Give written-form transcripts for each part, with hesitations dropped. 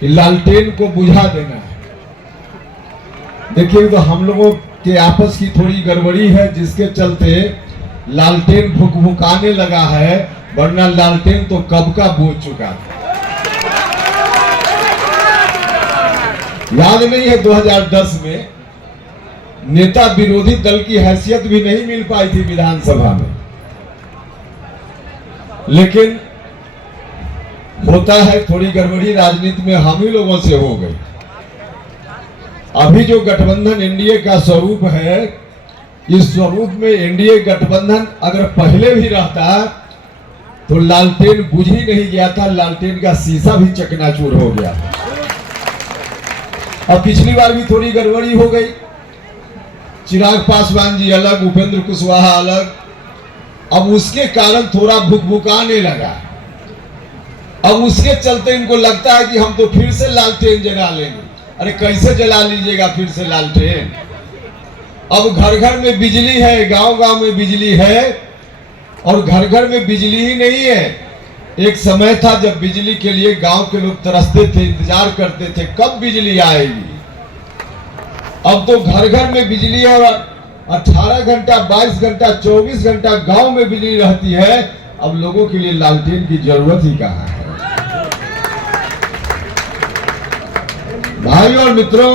कि लालटेन को बुझा देना है। देखिए, तो हम लोगों के आपस की थोड़ी गड़बड़ी है, जिसके चलते लालटेन भुकभुकाने लगा है, वरना लालटेन तो कब का बुझ चुका था। याद नहीं है 2010 में नेता विरोधी दल की हैसियत भी नहीं मिल पाई थी विधानसभा में, लेकिन होता है थोड़ी गड़बड़ी राजनीति में, हम ही लोगों से हो गई। अभी जो गठबंधन एनडीए का स्वरूप है, इस स्वरूप में एनडीए गठबंधन अगर पहले भी रहता तो लालटेन बुझ ही नहीं गया था, लालटेन का शीशा भी चकनाचूर हो गया। अब पिछली बार भी थोड़ी गड़बड़ी हो गई, चिराग पासवान जी अलग, उपेंद्र कुशवाहा अलग, अब उसके कारण थोड़ा भुकभुकाने लगा। अब उसके चलते इनको लगता है कि हम तो फिर से लालटेन जला लेंगे। अरे कैसे जला लीजिएगा फिर से लालटेन? अब घर घर में बिजली है, गांव गांव में बिजली है, और घर घर में बिजली ही नहीं है। एक समय था जब बिजली के लिए गांव के लोग तरसते थे, इंतजार करते थे कब बिजली आएगी। अब तो घर घर में बिजली है, और 18 घंटा 22 घंटा 24 घंटा गांव में बिजली रहती है। अब लोगों के लिए लालटेन की जरूरत ही कहां है। भाइयों और मित्रों,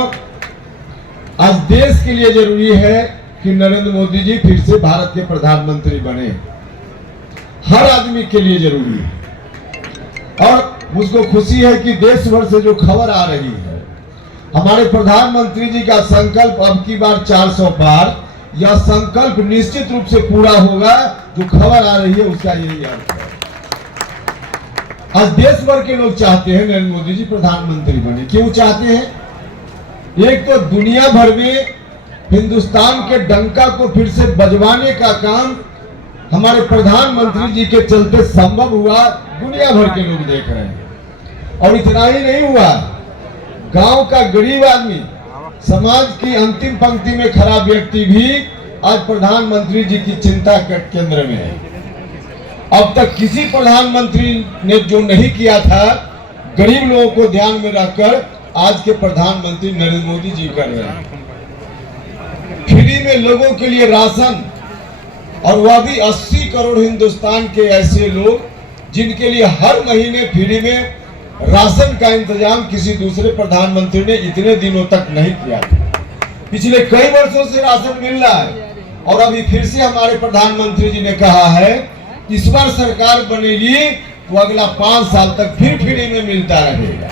आज देश के लिए जरूरी है कि नरेंद्र मोदी जी फिर से भारत के प्रधानमंत्री बने। हर आदमी के लिए जरूरी है, और मुझको खुशी है कि देश भर से जो खबर आ रही है, हमारे प्रधानमंत्री जी का संकल्प अब की बार 400 पार, यह संकल्प निश्चित रूप से पूरा होगा। जो खबर आ रही है उसका यही अर्थ है। आज देश भर के लोग चाहते हैं नरेंद्र मोदी जी प्रधानमंत्री बने। क्यों चाहते हैं? एक तो दुनिया भर में हिंदुस्तान के डंका को फिर से बजवाने का काम हमारे प्रधानमंत्री जी के चलते संभव हुआ, दुनिया भर के लोग देख रहे हैं। और इतना ही नहीं हुआ, गांव का गरीब आदमी, समाज की अंतिम पंक्ति में खड़ा व्यक्ति भी आज प्रधानमंत्री जी की चिंता के केंद्र में है। अब तक किसी प्रधानमंत्री ने जो नहीं किया था, गरीब लोगों को ध्यान में रखकर आज के प्रधानमंत्री नरेंद्र मोदी जी कर रहे हैं। फ्री में लोगों के लिए राशन, और वह भी 80 करोड़ हिंदुस्तान के ऐसे लोग जिनके लिए हर महीने फ्री में राशन का इंतजाम किसी दूसरे प्रधानमंत्री ने इतने दिनों तक नहीं किया था। पिछले कई वर्षों से राशन मिल रहा है, और अभी फिर से हमारे प्रधानमंत्री जी ने कहा है इस बार सरकार बनेगी तो अगला 5 साल तक फिर फ्री में मिलता रहेगा।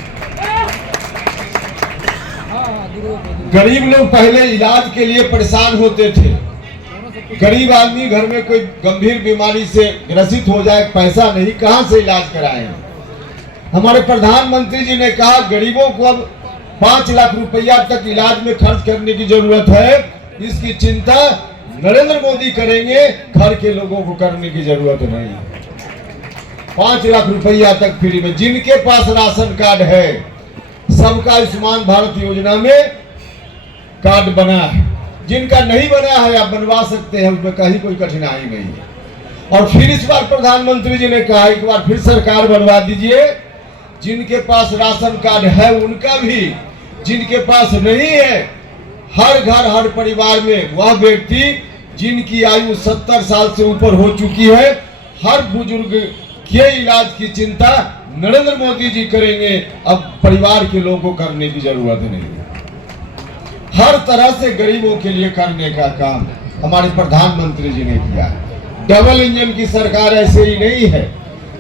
गरीब लोग पहले इलाज के लिए परेशान होते थे। गरीब आदमी घर में कोई गंभीर बीमारी से ग्रसित हो जाए, पैसा नहीं, कहां से इलाज कराएं। हमारे प्रधानमंत्री जी ने कहा गरीबों को अब 5 लाख रुपया तक इलाज में खर्च करने की जरूरत है। इसकी चिंता नरेंद्र मोदी करेंगे, घर के लोगों को करने की जरूरत नहीं है। 5 लाख रुपया तक फ्री में। जिनके पास राशन कार्ड है, सबका आयुष्मान भारत योजना में कार्ड बना है। जिनका नहीं बना है आप बनवा सकते हैं, उसमें कहीं कोई कठिनाई नहीं है। और फिर इस बार प्रधानमंत्री जी ने कहा एक बार फिर सरकार बनवा दीजिए। जिनके पास राशन कार्ड है उनका भी, जिनके पास नहीं है, हर घर हर परिवार में वह व्यक्ति जिनकी आयु 70 साल से ऊपर हो चुकी है, हर बुजुर्ग के इलाज की चिंता नरेंद्र मोदी जी करेंगे। अब परिवार के लोगों को करने की जरूरत नहीं है। हर तरह से गरीबों के लिए करने का काम हमारे प्रधानमंत्री जी ने किया। डबल इंजन की सरकार ऐसे ही नहीं है,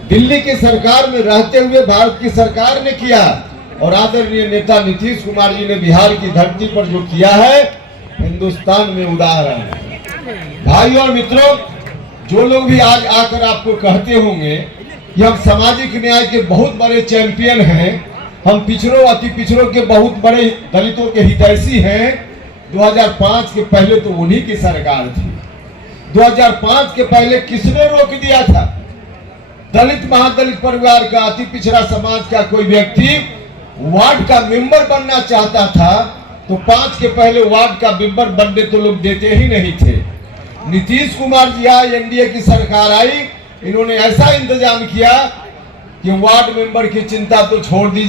दिल्ली की सरकार में रहते हुए भारत की सरकार ने किया, और आदरणीय नेता नीतीश कुमार जी ने बिहार की धरती पर जो किया है, हिंदुस्तान में उदाहरण है। भाइयों और मित्रों, जो लोग भी आज आकर आपको कहते होंगे कि हम सामाजिक न्याय के बहुत बड़े चैंपियन हैं, हम पिछड़ों अति पिछड़ों के बहुत बड़े दलितों के हितैषी हैं, 2005 के पहले तो उन्हीं की सरकार थी। 2005 के पहले किसने रोक दिया था? दलित महादलित परिवार का, अति पिछड़ा समाज का कोई व्यक्ति वार्ड का मेंबर बनना चाहता था तो 5 के पहले वार्ड का मेंबर बनने तो लोग देते ही नहीं थे। नीतीश कुमार जी आए, एनडीए की सरकार आई, इन्होंने ऐसा इंतजाम किया कि वार्ड मेंबर की चिंता तो छोड़ दी।